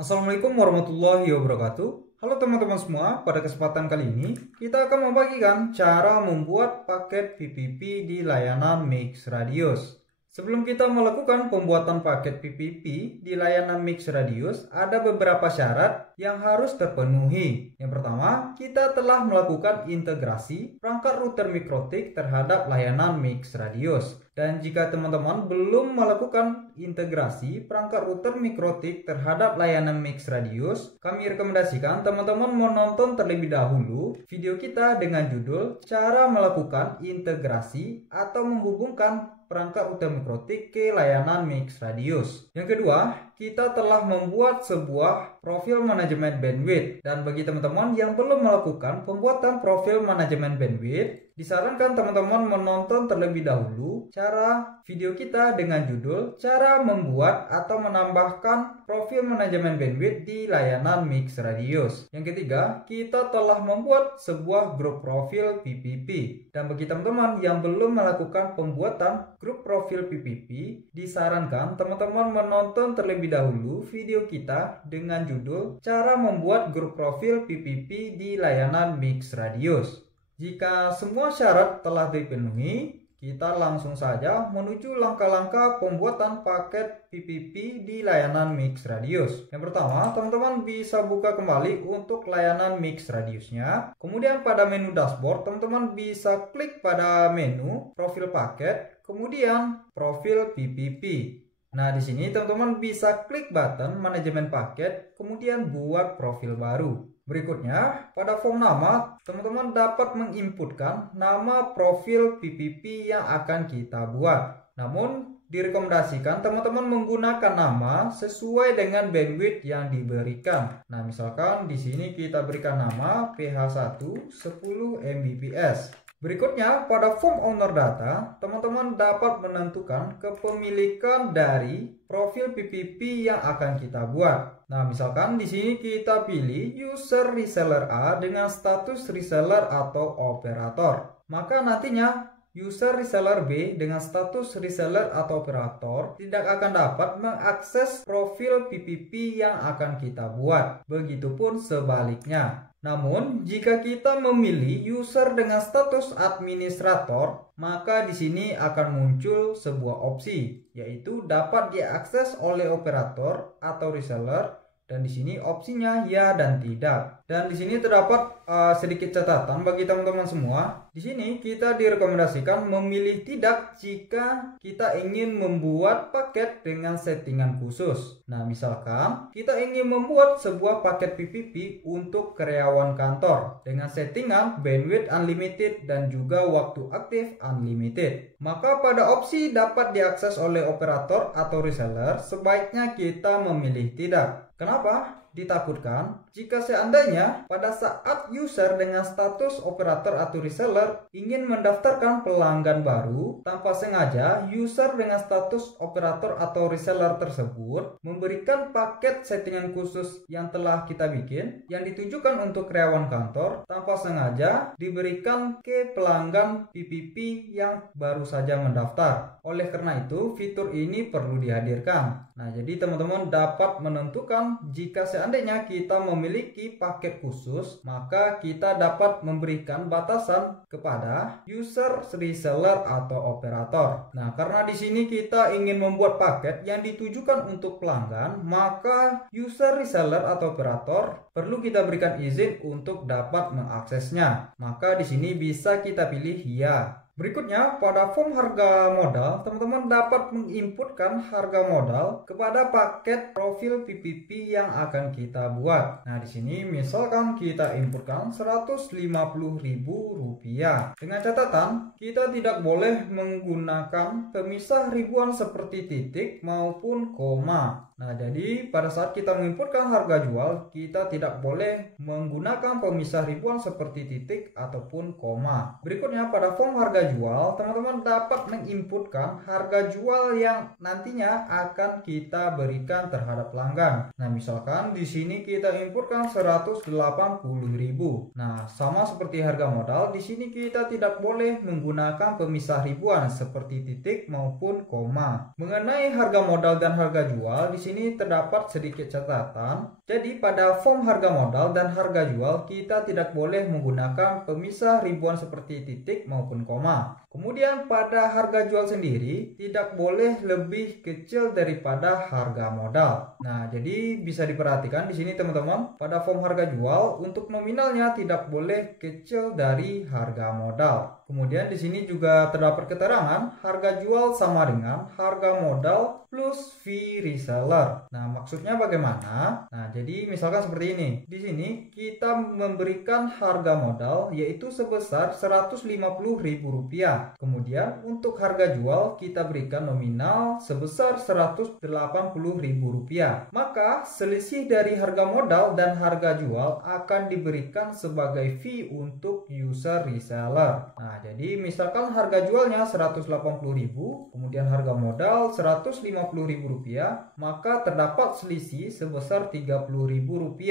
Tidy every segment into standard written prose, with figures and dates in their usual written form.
Assalamualaikum warahmatullahi wabarakatuh. Halo teman-teman semua, pada kesempatan kali ini kita akan membagikan cara membuat paket PPP di layanan Mix Radius. Sebelum kita melakukan pembuatan paket PPP di layanan Mix Radius, ada beberapa syarat yang harus terpenuhi. Yang pertama, kita telah melakukan integrasi perangkat router Mikrotik terhadap layanan Mix Radius. Dan jika teman-teman belum melakukan integrasi perangkat router Mikrotik terhadap layanan Mix Radius, kami rekomendasikan teman-teman menonton terlebih dahulu video kita dengan judul cara melakukan integrasi atau menghubungkan perangkat router Mikrotik ke layanan Mix Radius. Yang kedua, kita telah membuat sebuah profil manajemen bandwidth. Dan bagi teman-teman yang belum melakukan pembuatan profil manajemen bandwidth, disarankan teman-teman menonton terlebih dahulu cara video kita dengan judul cara membuat atau menambahkan profil manajemen bandwidth di layanan Mix Radius. Yang ketiga, kita telah membuat sebuah grup profil PPP. Dan bagi teman-teman yang belum melakukan pembuatan grup profil PPP, disarankan teman-teman menonton terlebih dahulu video kita dengan judul cara membuat grup profil PPP di layanan Mix Radius. Jika semua syarat telah dipenuhi, kita langsung saja menuju langkah-langkah pembuatan paket PPP di layanan Mix Radius. Yang pertama, teman-teman bisa buka kembali untuk layanan Mix Radiusnya. Kemudian pada menu dashboard, teman-teman bisa klik pada menu profil paket, kemudian profil PPP. Nah, di sini teman-teman bisa klik button manajemen paket, kemudian buat profil baru. Berikutnya, pada form nama, teman-teman dapat menginputkan nama profil PPP yang akan kita buat. Namun, direkomendasikan teman-teman menggunakan nama sesuai dengan bandwidth yang diberikan. Nah, misalkan di sini kita berikan nama PH1 10 Mbps. Berikutnya, pada form owner data, teman-teman dapat menentukan kepemilikan dari profil PPP yang akan kita buat. Nah, misalkan di sini kita pilih user reseller A dengan status reseller atau operator. Maka nantinya user reseller B dengan status reseller atau operator tidak akan dapat mengakses profil PPP yang akan kita buat. Begitupun sebaliknya. Namun, jika kita memilih user dengan status administrator, maka di sini akan muncul sebuah opsi, yaitu dapat diakses oleh operator atau reseller. Dan di sini opsinya ya dan tidak. Dan di sini terdapat sedikit catatan bagi teman-teman semua. Di sini kita direkomendasikan memilih tidak jika kita ingin membuat paket dengan settingan khusus. Nah, misalkan kita ingin membuat sebuah paket PPP untuk karyawan kantor dengan settingan bandwidth unlimited dan juga waktu aktif unlimited. Maka pada opsi dapat diakses oleh operator atau reseller, sebaiknya kita memilih tidak. Kenapa? Ditakutkan jika seandainya pada saat user dengan status operator atau reseller ingin mendaftarkan pelanggan baru, tanpa sengaja user dengan status operator atau reseller tersebut memberikan paket settingan khusus yang telah kita bikin yang ditujukan untuk karyawan kantor, tanpa sengaja diberikan ke pelanggan PPP yang baru saja mendaftar. Oleh karena itu, fitur ini perlu dihadirkan. Nah, jadi teman-teman dapat menentukan jika seandainya kita memiliki paket khusus, maka kita dapat memberikan batasan kepada user, reseller, atau operator. Nah, karena di sini kita ingin membuat paket yang ditujukan untuk pelanggan, maka user, reseller, atau operator perlu kita berikan izin untuk dapat mengaksesnya. Maka di sini bisa kita pilih ya. Berikutnya, pada form harga modal, teman-teman dapat menginputkan harga modal kepada paket profil PPP yang akan kita buat. Nah, di sini misalkan kita inputkan Rp150.000. Dengan catatan, kita tidak boleh menggunakan pemisah ribuan seperti titik maupun koma. Nah, jadi pada saat kita menginputkan harga jual, kita tidak boleh menggunakan pemisah ribuan seperti titik ataupun koma. Berikutnya, pada form harga jual, teman-teman dapat menginputkan harga jual yang nantinya akan kita berikan terhadap pelanggan. Nah, misalkan di sini kita inputkan 180.000. Nah, sama seperti harga modal, di sini kita tidak boleh menggunakan pemisah ribuan seperti titik maupun koma. Mengenai harga modal dan harga jual, di sini terdapat sedikit catatan. Jadi pada form harga modal dan harga jual kita tidak boleh menggunakan pemisah ribuan seperti titik maupun koma. Kemudian pada harga jual sendiri tidak boleh lebih kecil daripada harga modal. Nah, jadi bisa diperhatikan di sini teman-teman, pada form harga jual untuk nominalnya tidak boleh kecil dari harga modal. Kemudian di sini juga terdapat keterangan harga jual sama dengan harga modal plus fee reseller. Nah, maksudnya bagaimana? Nah, jadi misalkan seperti ini. Di sini kita memberikan harga modal yaitu sebesar Rp150.000. Kemudian untuk harga jual kita berikan nominal sebesar Rp180.000. Maka selisih dari harga modal dan harga jual akan diberikan sebagai fee untuk user reseller. Nah, jadi misalkan harga jualnya Rp180.000, kemudian harga modal Rp150.000, maka terdapat selisih sebesar Rp30.000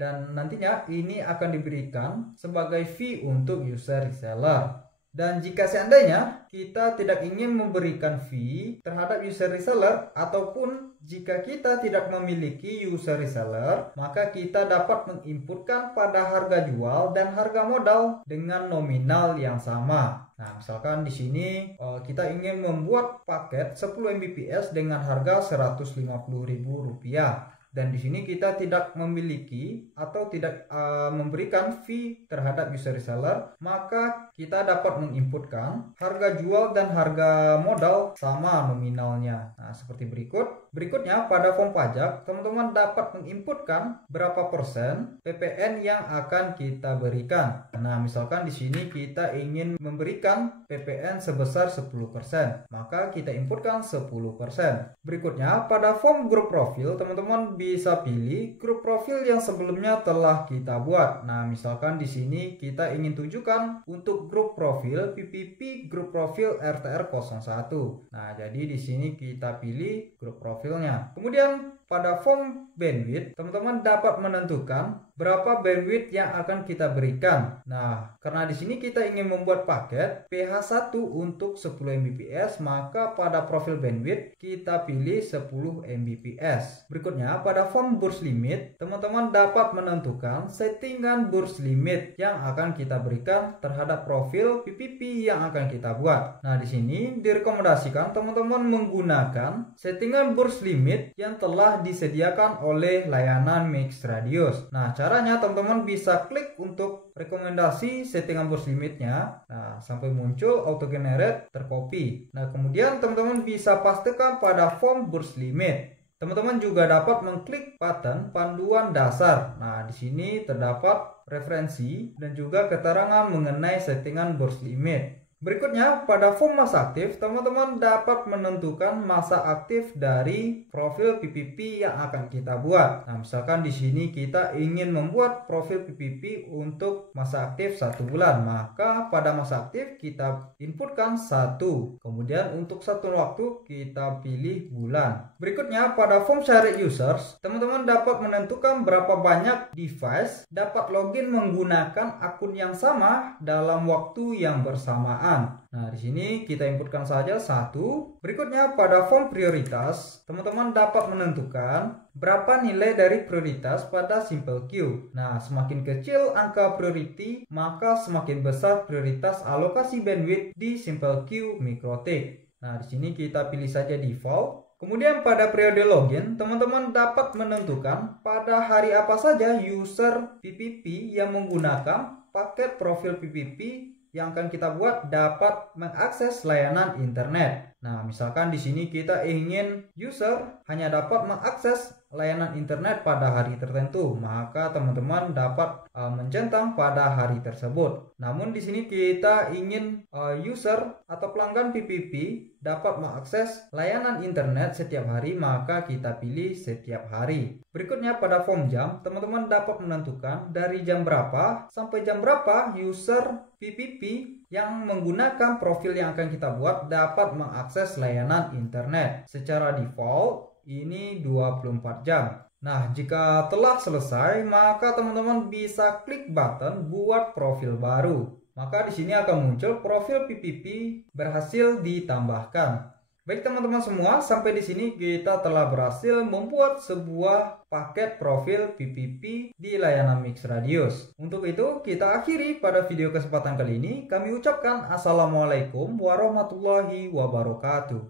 dan nantinya ini akan diberikan sebagai fee untuk user reseller. Dan jika seandainya kita tidak ingin memberikan fee terhadap user reseller ataupun jika kita tidak memiliki user reseller, maka kita dapat menginputkan pada harga jual dan harga modal dengan nominal yang sama. Nah, misalkan di sini kita ingin membuat paket 10 Mbps dengan harga Rp150.000. Dan di sini kita tidak memiliki atau tidak memberikan fee terhadap user reseller, maka kita dapat menginputkan harga jual dan harga modal sama nominalnya. Nah, seperti berikut. Berikutnya pada form pajak, teman-teman dapat menginputkan berapa persen PPN yang akan kita berikan. Nah, misalkan di sini kita ingin memberikan PPN sebesar 10%, maka kita inputkan 10%. Berikutnya pada form grup profil, teman-teman bisa pilih grup profil yang sebelumnya telah kita buat. Nah, misalkan di sini kita ingin tujukan untuk grup profil PPP grup profil RTR01. Nah, jadi di sini kita pilih grup profilnya. Kemudian pada form bandwidth, teman-teman dapat menentukan berapa bandwidth yang akan kita berikan. Nah, karena di sini kita ingin membuat paket PH1 untuk 10 Mbps, maka pada profil bandwidth kita pilih 10 Mbps. Berikutnya, pada form burst limit, teman-teman dapat menentukan settingan burst limit yang akan kita berikan terhadap profil PPP yang akan kita buat. Nah, di sini direkomendasikan teman-teman menggunakan settingan burst limit yang telah disediakan oleh layanan MixRadius. Nah, caranya teman-teman bisa klik untuk rekomendasi settingan burst limitnya. Nah, sampai muncul auto generate tercopy. Nah, kemudian teman-teman bisa pastikan pada form burst limit. Teman-teman juga dapat mengklik button panduan dasar. Nah, di sini terdapat referensi dan juga keterangan mengenai settingan burst limit. Berikutnya, pada form masa aktif, teman-teman dapat menentukan masa aktif dari profil PPP yang akan kita buat. Nah, misalkan di sini kita ingin membuat profil PPP untuk masa aktif 1 bulan, maka pada masa aktif kita inputkan 1. Kemudian untuk satu waktu kita pilih bulan. Berikutnya, pada form share users, teman-teman dapat menentukan berapa banyak device dapat login menggunakan akun yang sama dalam waktu yang bersamaan. Nah, di sini kita inputkan saja 1. Berikutnya pada form prioritas, teman-teman dapat menentukan berapa nilai dari prioritas pada simple queue. Nah, semakin kecil angka priority, maka semakin besar prioritas alokasi bandwidth di simple queue MikroTik. Nah, di sini kita pilih saja default. Kemudian pada periode login, teman-teman dapat menentukan pada hari apa saja user PPP yang menggunakan paket profil PPP yang akan kita buat dapat mengakses layanan internet. Nah, misalkan di sini kita ingin user hanya dapat mengakses layanan internet pada hari tertentu, maka teman-teman dapat mencentang pada hari tersebut. Namun di sini kita ingin user atau pelanggan PPP dapat mengakses layanan internet setiap hari, maka kita pilih setiap hari. Berikutnya pada form jam, teman-teman dapat menentukan dari jam berapa sampai jam berapa user PPP yang menggunakan profil yang akan kita buat dapat mengakses layanan internet. Secara default ini 24 jam. Nah, jika telah selesai, maka teman-teman bisa klik button buat profil baru. Maka di sini akan muncul profil PPP berhasil ditambahkan. Baik teman-teman semua, sampai di sini kita telah berhasil membuat sebuah paket profil PPP di layanan MixRadius. Untuk itu, kita akhiri pada video kesempatan kali ini. Kami ucapkan Assalamualaikum warahmatullahi wabarakatuh.